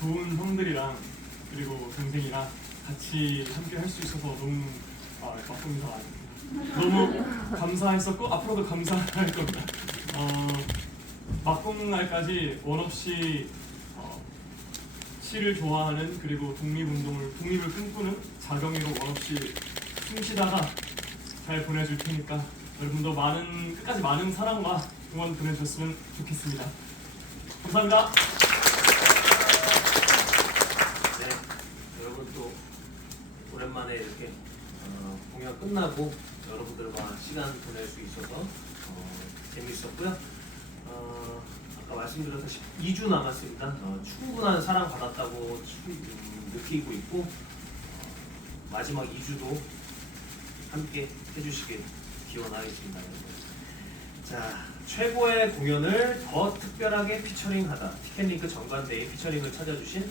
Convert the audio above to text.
좋은 형들이랑 그리고 동생이랑 같이 함께 할 수 있어서 너무 아, 막공이가 너무 감사했었고 앞으로도 감사할 겁니다. 어, 막공 날까지 원 없이 어, 시를 좋아하는 그리고 독립운동을 독립을 꿈꾸는 자경이로 원 없이 숨 쉬다가 잘 보내줄 테니까 여러분도 많은 끝까지 많은 사랑과 응원 보내주셨으면 좋겠습니다. 감사합니다. 또 오랜만에 이렇게 어, 공연 끝나고 여러분들과 시간 보낼 수 있어서 어, 재밌었고요. 어, 아까 말씀드렸다시피 2주 남았습니다. 어, 충분한 사랑 받았다고 느끼고 있고 어, 마지막 2주도 함께 해주시길 기원하겠습니다. 자, 최고의 공연을 더 특별하게 피처링하다. 티켓링크 정관대에 피처링을 찾아주신